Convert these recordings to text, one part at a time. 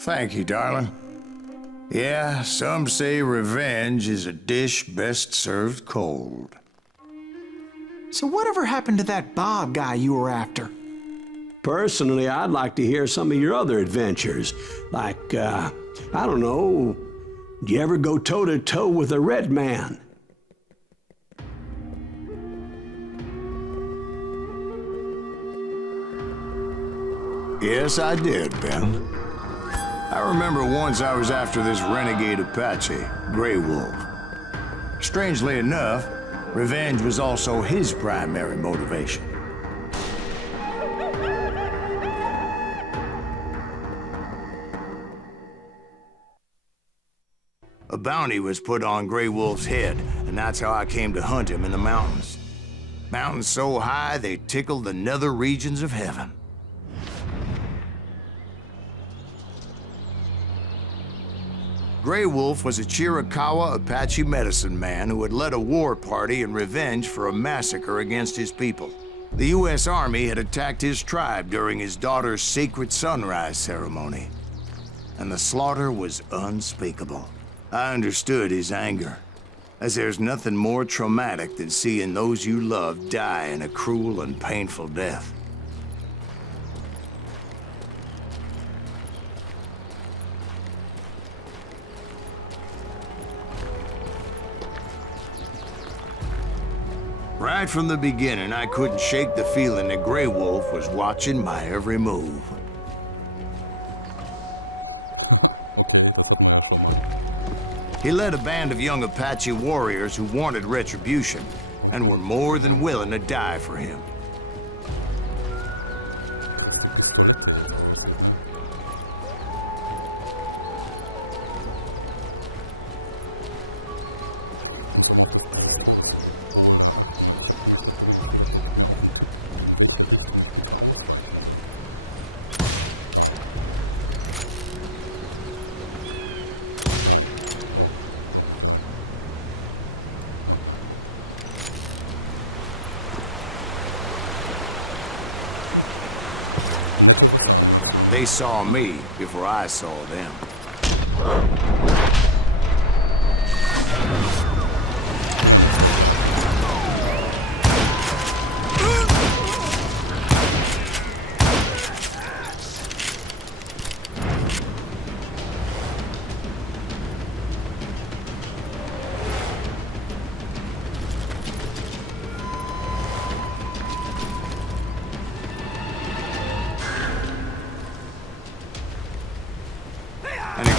Thank you, darling. Yeah, some say revenge is a dish best served cold. So whatever happened to that Bob guy you were after? Personally, I'd like to hear some of your other adventures. Like, I don't know, did you ever go toe-to-toe with a red man? Yes, I did, Ben. I remember once I was after this renegade Apache, Grey Wolf. Strangely enough, revenge was also his primary motivation. A bounty was put on Grey Wolf's head, and that's how I came to hunt him in the mountains. Mountains so high they tickled the nether regions of heaven. Grey Wolf was a Chiricahua Apache medicine man who had led a war party in revenge for a massacre against his people. The U.S. Army had attacked his tribe during his daughter's sacred sunrise ceremony, and the slaughter was unspeakable. I understood his anger, as there's nothing more traumatic than seeing those you love die in a cruel and painful death. Right from the beginning, I couldn't shake the feeling that Grey Wolf was watching my every move. He led a band of young Apache warriors who wanted retribution and were more than willing to die for him. They saw me before I saw them.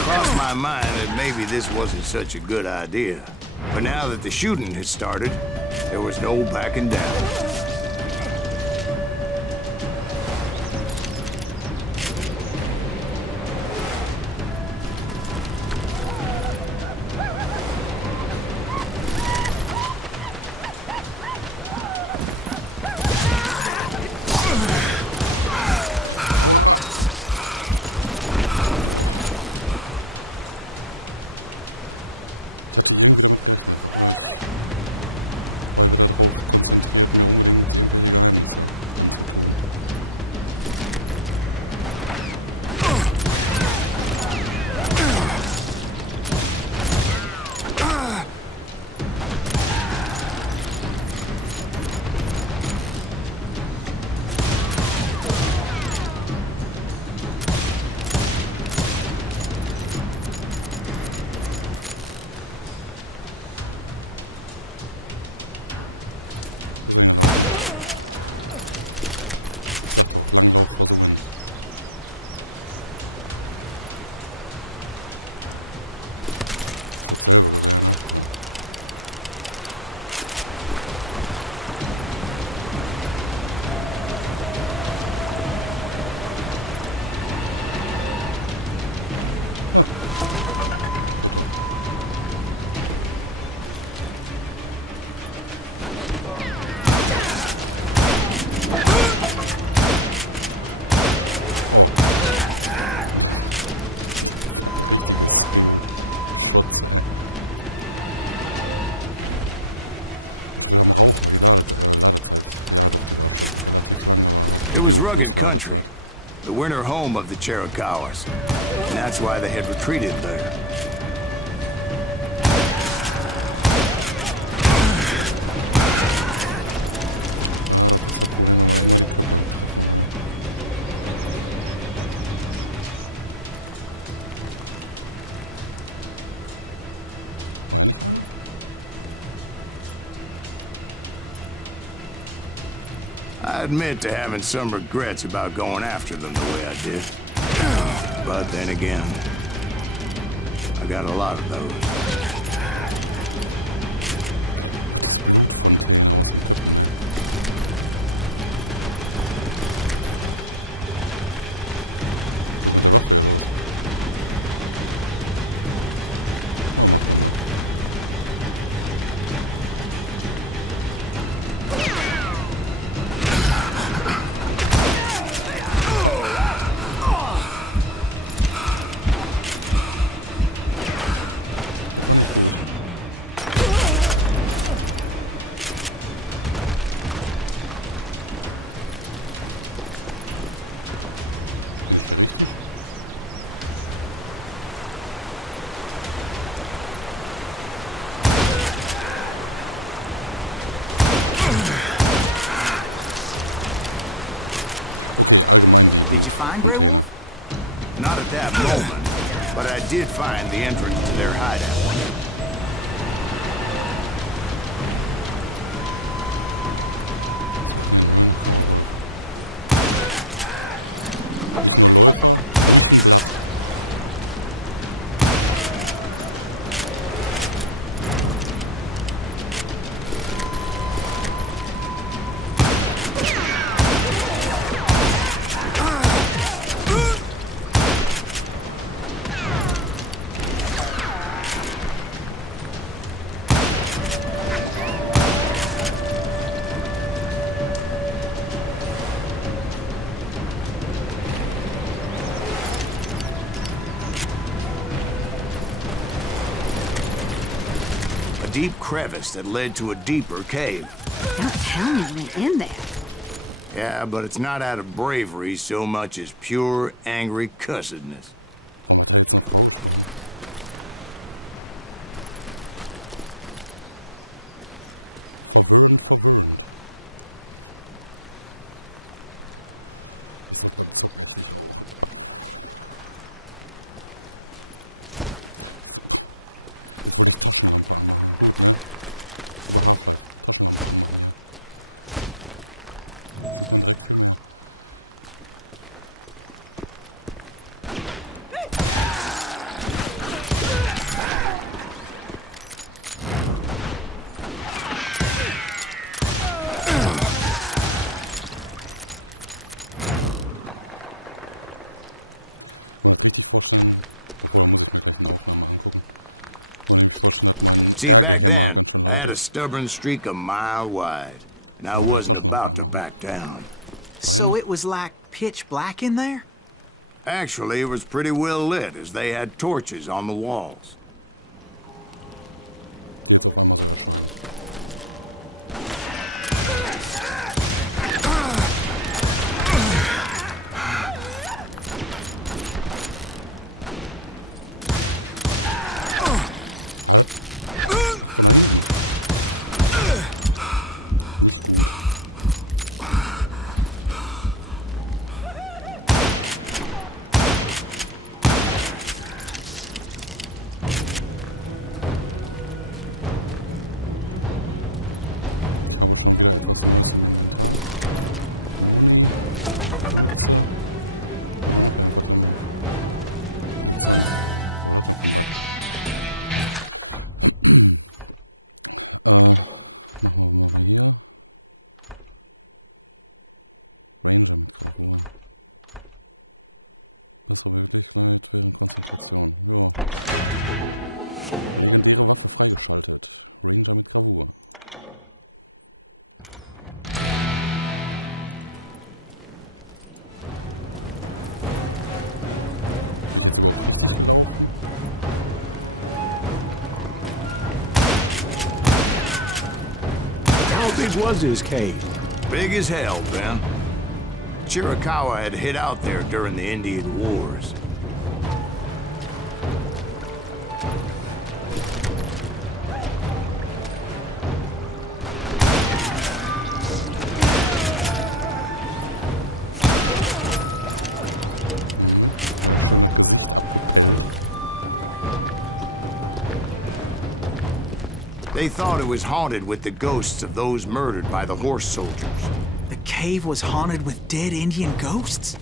Crossed my mind that maybe this wasn't such a good idea. But now that the shooting had started, there was no backing down. It was rugged country, the winter home of the Chiricahuas. And that's why they had retreated there. I admit to having some regrets about going after them the way I did. But then again, I got a lot of those. Did you find Grey Wolf? Not at that moment, but I did find the entrance to their hideout. Deep crevice that led to a deeper cave. Don't tell me you went in there. Yeah, but it's not out of bravery so much as pure, angry cussedness. See, back then, I had a stubborn streak a mile wide, and I wasn't about to back down. So it was like pitch black in there? Actually, it was pretty well lit, as they had torches on the walls. How big was his cave? Big as hell, Ben. Chiricahua had hid out there during the Indian Wars. They thought it was haunted with the ghosts of those murdered by the horse soldiers. The cave was haunted with dead Indian ghosts?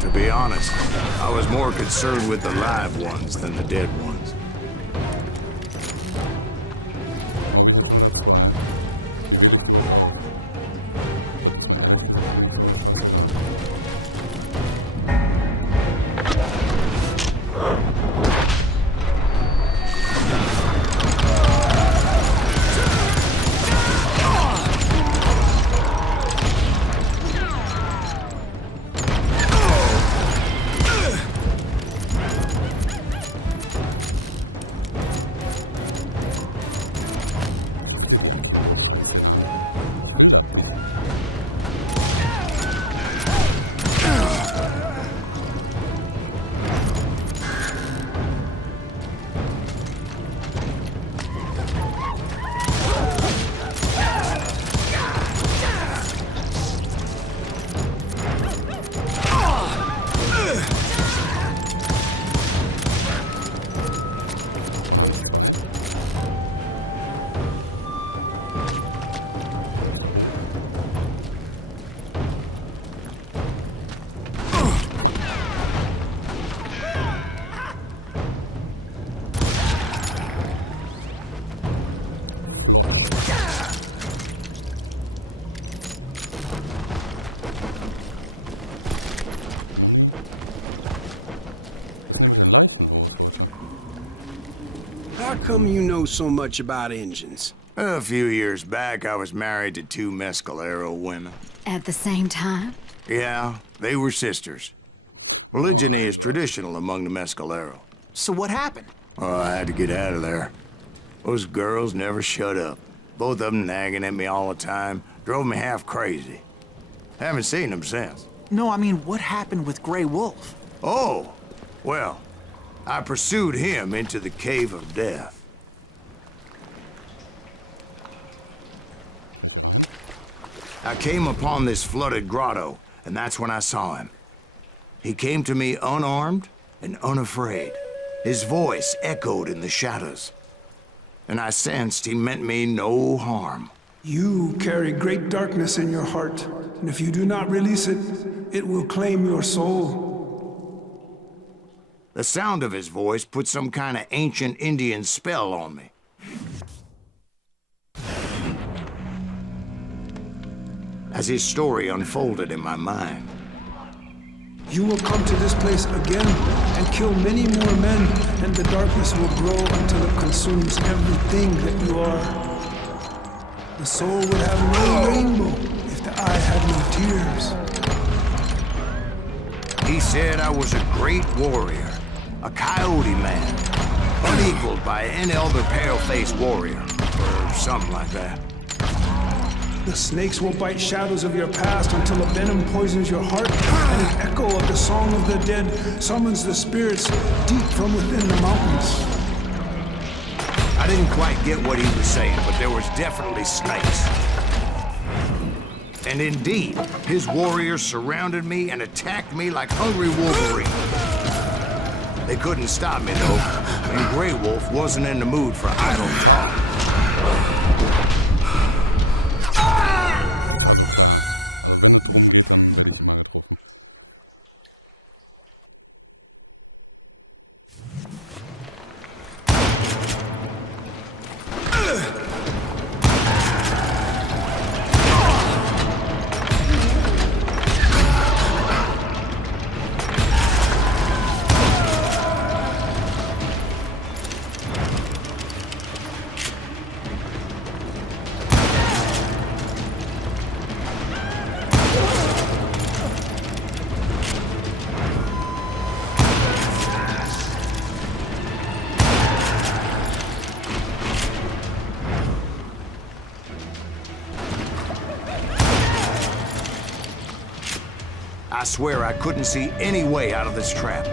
To be honest, I was more concerned with the live ones than the dead ones. How come you know so much about engines? A few years back, I was married to two Mescalero women. At the same time? Yeah, they were sisters. Polygyny is traditional among the Mescalero. So what happened? Oh, I had to get out of there. Those girls never shut up. Both of them nagging at me all the time. Drove me half crazy. Haven't seen them since. No, I mean, what happened with Grey Wolf? Oh, well, I pursued him into the Cave of Death. I came upon this flooded grotto, and that's when I saw him. He came to me unarmed and unafraid. His voice echoed in the shadows, and I sensed he meant me no harm. You carry great darkness in your heart, and if you do not release it, it will claim your soul. The sound of his voice put some kind of ancient Indian spell on me. As his story unfolded in my mind, You will come to this place again and kill many more men, and the darkness will grow until it consumes everything that you are. The soul would have no rainbow if the eye had no tears. he said I was a great warrior, a coyote man, unequaled by any other pale-faced warrior, or something like that. The snakes will bite shadows of your past until a venom poisons your heart, and an echo of the song of the dead summons the spirits deep from within the mountains. I didn't quite get what he was saying, but there was definitely snakes. And indeed, his warriors surrounded me and attacked me like hungry wolverines. They couldn't stop me, though, and Grey Wolf wasn't in the mood for idle talk. I swear I couldn't see any way out of this trap.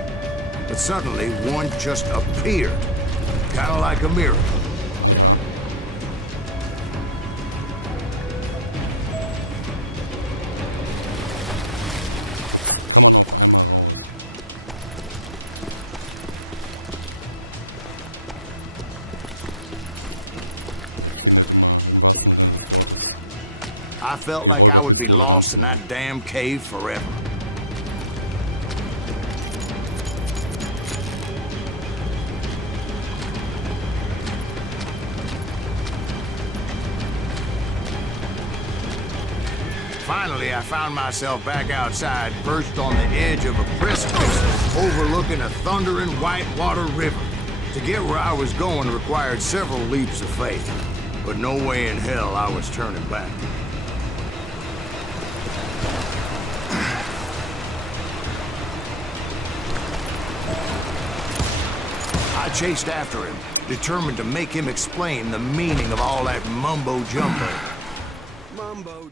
But suddenly, one just appeared. Kind of like a miracle. I felt like I would be lost in that damn cave forever. Finally, I found myself back outside, perched on the edge of a precipice, overlooking a thundering whitewater river. To get where I was going required several leaps of faith, but no way in hell I was turning back. I chased after him, determined to make him explain the meaning of all that mumbo-jumbo. Mumbo